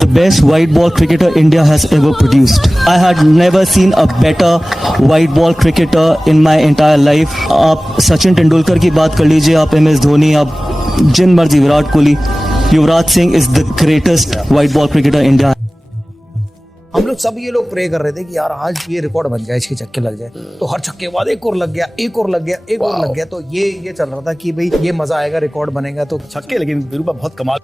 The best white ball cricketer India has ever produced. I had never seen a better white ball cricketer in my entire life. आप सचिन तेंदुलकर की बात कर लीजिए, आप MS Dhoni, आप जिन मर्जी, Virat Kohli, Yuvraj Singh is the greatest white ball cricketer India. हम लोग सब ये लोग प्रे कर रहे थे कि यार आज ये रिकॉर्ड बन जाए, इसके छक्के लग जाए। तो हर छक्के के बाद एक और लग गया, एक और लग गया, एक और लग गया। तो ये चल रहा था कि भाई ये मजा आएगा, रिकॉर्ड बनेगा। तो छक्के, लेकिन विरूपा बहुत कमाल।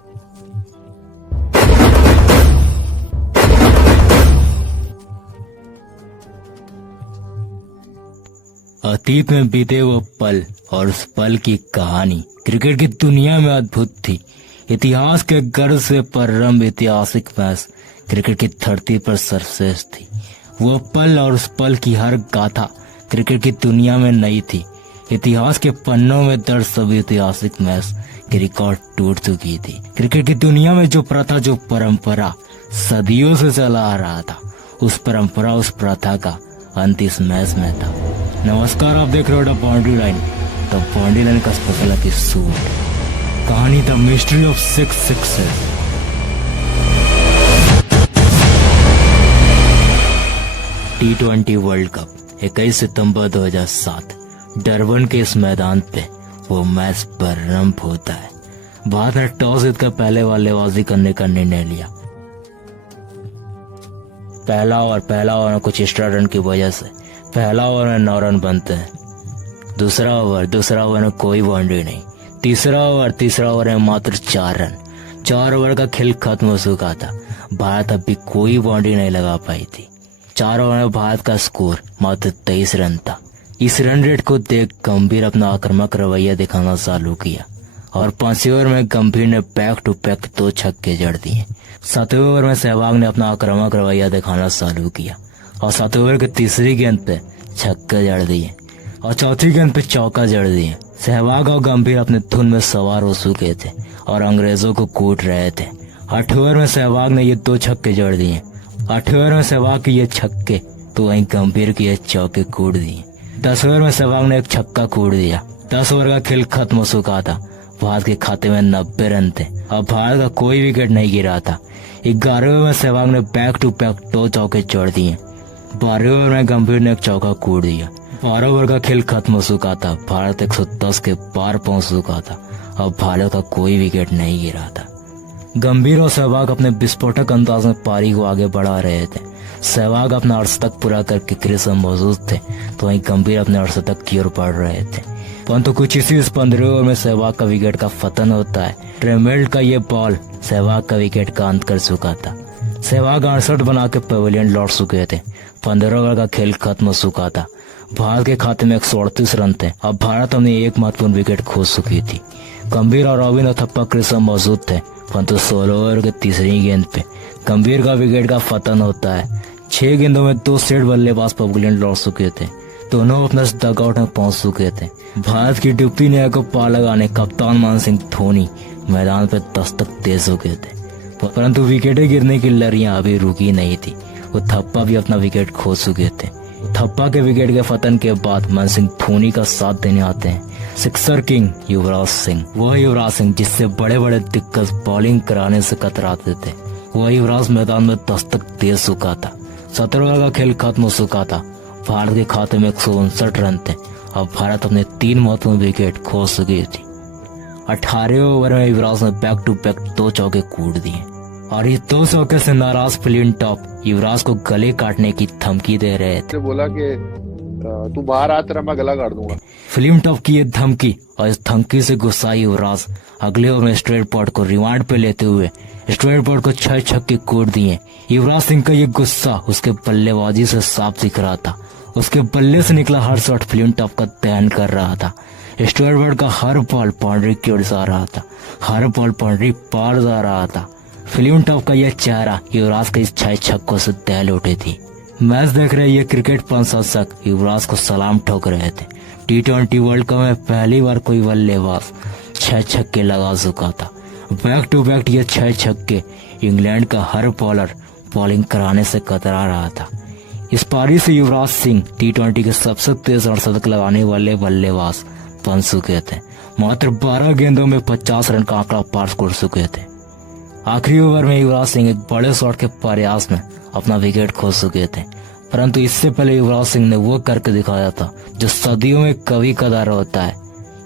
अतीत में बीते वो पल और उस पल की कहानी क्रिकेट की दुनिया में अद्भुत थी। इतिहास के गर्व से प्रारंभ ऐतिहासिक मैच क्रिकेट की धरती पर सर्वश्रेष्ठ थी। वो पल और उस पल की हर गाथा क्रिकेट की दुनिया में नई थी। इतिहास के पन्नों में दर्ज सभी ऐतिहासिक मैच की रिकॉर्ड टूट चुकी थी। क्रिकेट की दुनिया में जो प्रथा, जो परंपरा सदियों से चला आ रहा था, उस परंपरा, उस प्रथा का अंत इस मैच में था। नमस्कार, आप देख रहे हो the boundary line. The boundary line का स्पेशल एपिसोड, कहानी the mystery of 6 sixes. T20 world cup 21 September 2007 Durban के इस मैदान पे वो मैच प्रारंभ होता है। भारत ने टॉस जीतकर पहले बल्लेबाजी करने का निर्णय लिया। पहला ओवर में कुछ एक्स्ट्रा रन की वजह से पहला ओवर में 9 रन बनते हैं। दूसरा ओवर में कोई बाउंड्री नहीं। तीसरा ओवर में मात्र 4 रन। 4 ओवर का खेल खत्म हो चुका था। भारत अभी कोई बाउंड्री नहीं लगा पाई थी। 4 ओवर में भारत का स्कोर मात्र 23 रन था। इस रन रेट को देख गंभीर अपना आक्रामक रवैया दिखाना चालू किया और 5वें ओवर में गंभीर ने बैक टू बैक 2 छक्के जड़ दिए। 7वें ओवर में सहवाग ने अपना आक्रामक रवैया दिखाना चालू किया और 7वें ओवर के तीसरी गेंद पे छक्के जड़ दिए और चौथी गेंद पे चौका जड़ दिए। सहवाग और गंभीर अपने धुन में सवार हो चुके थे और अंग्रेजों को कूट रहे थे। 8वें ओवर में सहवाग ने ये 2 छक्के जड़ दिए। 8वें ओवर में सहवाग के ये छक्के तो वहीं गंभीर के ये चौके कूट दिए। 10वें ओवर में सहवाग ने एक छक्का कूट दिया। 10 ओवर का खेल खत्म हो चुका था। भारत के खाते में 90 रन थे और भारत का कोई विकेट नहीं गिरा था। 11वें ओवर में सहवाग ने बैक टू बैक 2 चौके जोड़ दिए। 12वें ओवर में गंभीर ने एक चौका कूट दिया। 12 ओवर का खेल खत्म हो चुका था। भारत 110 के पार पहुंच चुका था और भारत का कोई विकेट नहीं गिरा था। गंभीर और सहवाग अपने विस्फोटक अंदाज में पारी को आगे बढ़ा रहे थे। सहवाग अपना अर्धशतक पूरा करके क्रीज में मौजूद थे तो वहीं गंभीर अपने अर्धशतक की ओर बढ़ रहे थे। परंतु कुछ इसी 15वें ओवर में सहवाग का विकेट का पतन होता है। ट्रेमेल्ट का ये बॉल सहवाग का विकेट का अंत कर चुका था। सहवाग 68 बना के पवेलियन लौट चुके थे। 15 ओवर का खेल खत्म हो चुका था। भारत के खाते में 138 रन थे। अब भारत अपनी एक महत्वपूर्ण विकेट खो चुकी थी। गंभीर और रविंद्र थप्पा क्रीज में मौजूद थे, परंतु 16 ओवर के तीसरी गेंद पे गंभीर का विकेट का पतन होता है। 6 गेंदों में 2 सेट बल्लेबाज पवेलियन लौट चुके थे। दोनों अपने डगआउट में पहुंच चुके थे। भारत की डूबती नहर को पार लगाने कप्तान महेंद्र सिंह धोनी मैदान पर दस्तक दे चुके थे, परंतु विकेटें गिरने की लहरियां अभी रुकी नहीं थी। वो थप्पा भी अपना विकेट खो चुके थे। थप्पा के विकेट के पतन के बाद महेंद्र सिंह धोनी का साथ देने आते हैं सिक्सर किंग युवराज सिंह। वह युवराज सिंह जिससे बड़े बड़े दिग्गज बॉलिंग कराने से कतराते थे, वह युवराज मैदान में दस्तक दे चुका था। 17 ओवर का खेल खत्म हो चुका था। भारत के खाते में 159 रन थे और भारत अपने 3 महत्वपूर्ण विकेट खो चुकी थी। 18वें ओवर में युवराज ने बैक टू बैक 2 चौके कूट दिए और इस 2 चौके से नाराज फ्लिंटॉफ युवराज को गले काटने की धमकी दे रहे थे। बोला कि तू बाहर आ, तेरा मैं गला काट दूंगा। फ्लिंटॉफ की ये धमकी और इस धमकी से गुस्सा युवराज अगले ओवर में स्ट्रेट बॉल को रिवाइंड पे लेते हुए स्ट्रेट बॉल को 6 छक्के कूट दिए। युवराज सिंह का ये गुस्सा उसके बल्लेबाजी से साफ दिख रहा था। उसके बल्ले से निकला हर शॉट फ्लिंटॉफ का दहन कर रहा था। स्ट्रेट बॉल का हर बॉल बाउंड्री की ओर जा रहा था। हर बॉल बाउंड्री पार जा रहा था। फ्लिंटॉफ का यह चेहरा युवराज के इस 6 छक्कों से दहल उठे थी। मैच देख रहे ये क्रिकेट प्रशंसक युवराज को सलाम ठोक रहे थे। T20 वर्ल्ड कप में पहली बार कोई बल्लेबाज 6 छक्के लगा चुका था। बैक टू बैक ये 6 छक्के इंग्लैंड का हर बॉलर बॉलिंग कराने से कतरा रहा था। इस पारी से युवराज सिंह T20 के सबसे तेज अर्धशतक लगाने वाले बल्लेबाज बन चुके थे। मात्र 12 गेंदों में 50 रन का आंकड़ा पार कर चुके थे। आखिरी ओवर में युवराज सिंह एक बड़े शॉट के प्रयास में अपना विकेट खो चुके थे, परंतु इससे पहले युवराज सिंह ने वो करके दिखाया था जो सदियों में कभी कदार होता है।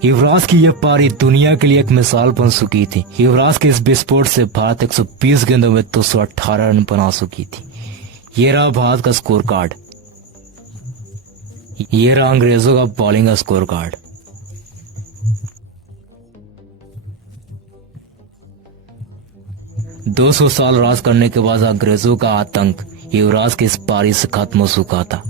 युवराज की यह पारी दुनिया के लिए एक मिसाल बन चुकी थी। युवराज के इस विस्फोट से भारत 120 गेंदों में 218 रन बना चुकी थी। ये रहा भारत का स्कोर कार्ड, ये रहा अंग्रेजों का बॉलिंग का स्कोर कार्ड। दो 200 साल राज करने के बाद अंग्रेजों का आतंक युवराज की इस पारी से खत्म हो चुका था।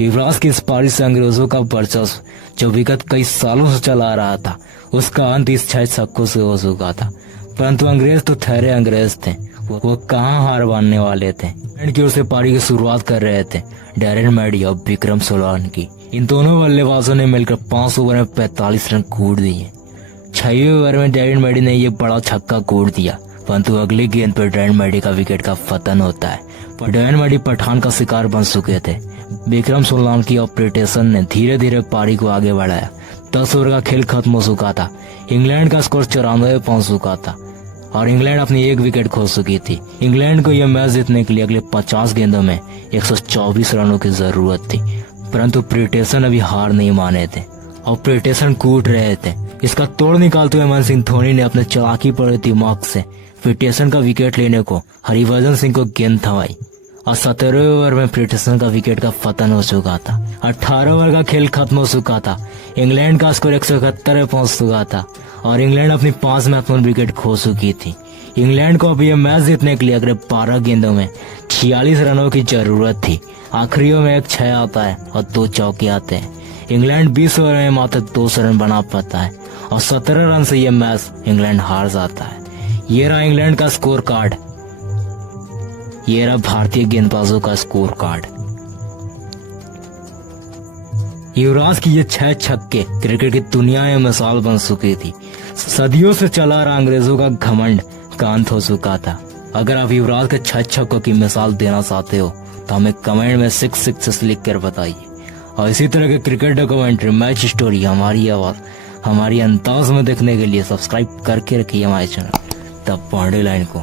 युवराज की इस पारी से अंग्रेजों का वर्चस्व जो विगत कई सालों से चला रहा था, उसका अंत इस 6 छक्कों से हो चुका था। परंतु अंग्रेज तो ठहरे अंग्रेज थे, वो कहाँ हार मानने वाले थे। इंग्लैंड की ओर से पारी की शुरुआत कर रहे थे डैरेन मैडी और विक्रम सोलांकी। इन दोनों बल्लेबाजों ने मिलकर 5 ओवर में 45 रन कूट दिए। 6वें ओवर में डैरेन मैडी ने यह बड़ा छक्का कूट दिया, परंतु अगली गेंद पर डैरेन मैडी का विकेट का पतन होता है। पर डैरेन मैडी पठान का शिकार बन चुके थे। विक्रम सोलांकी और पीटरसन ने धीरे धीरे पारी को आगे बढ़ाया। 10 ओवर का खेल खत्म हो चुका था। इंग्लैंड का स्कोर 94 पहुंच चुका था और इंग्लैंड अपनी एक विकेट खो चुकी थी। इंग्लैंड को यह मैच जीतने के लिए अगले 50 गेंदों में 124 रनों की जरूरत थी, परंतु पीटरसन अभी हार नहीं माने थे और पीटरसन कूट रहे थे। इसका तोड़ निकालते हुए महेंद्र सिंह धोनी ने अपने चालाकी पड़े दिमाग से पीटरसन का विकेट लेने को हरिवर्धन सिंह को गेंद थमाई और 17वें ओवर में पीटरसन का विकेट का पतन हो चुका था। 18 ओवर का खेल खत्म हो चुका था। इंग्लैंड का स्कोर 171 पे पहुंच चुका था और इंग्लैंड अपनी 5 महत्वपूर्ण विकेट खो चुकी थी। इंग्लैंड को अब यह मैच जीतने के लिए अगले 12 गेंदों में 46 रनों की जरूरत थी। आखिरी में एक 6 आता है और 2 चौके आते हैं। इंग्लैंड 20 ओवर में मात्र 200 रन बना पाता है और 17 रन से यह मैच इंग्लैंड हार जाता है। ये रहा इंग्लैंड का स्कोर कार्ड, ये रहा भारतीय गेंदबाजों का स्कोर कार्ड। युवराज की ये 6 छक्के क्रिकेट की दुनिया में मिसाल बन चुकी थी। सदियों से चला रहा अंग्रेजों का घमंड का अंत हो चुका था। अगर आप युवराज के 6 छक्कों की मिसाल देना चाहते हो तो हमें कमेंट में 6 सिक्सेस लिख कर बताइए। और इसी तरह के क्रिकेट डॉक्यूमेंट्री, मैच स्टोरी हमारी आवाज हमारी अंदाज में देखने के लिए सब्सक्राइब करके रखिए हमारे चैनल द पांडे लाइन को।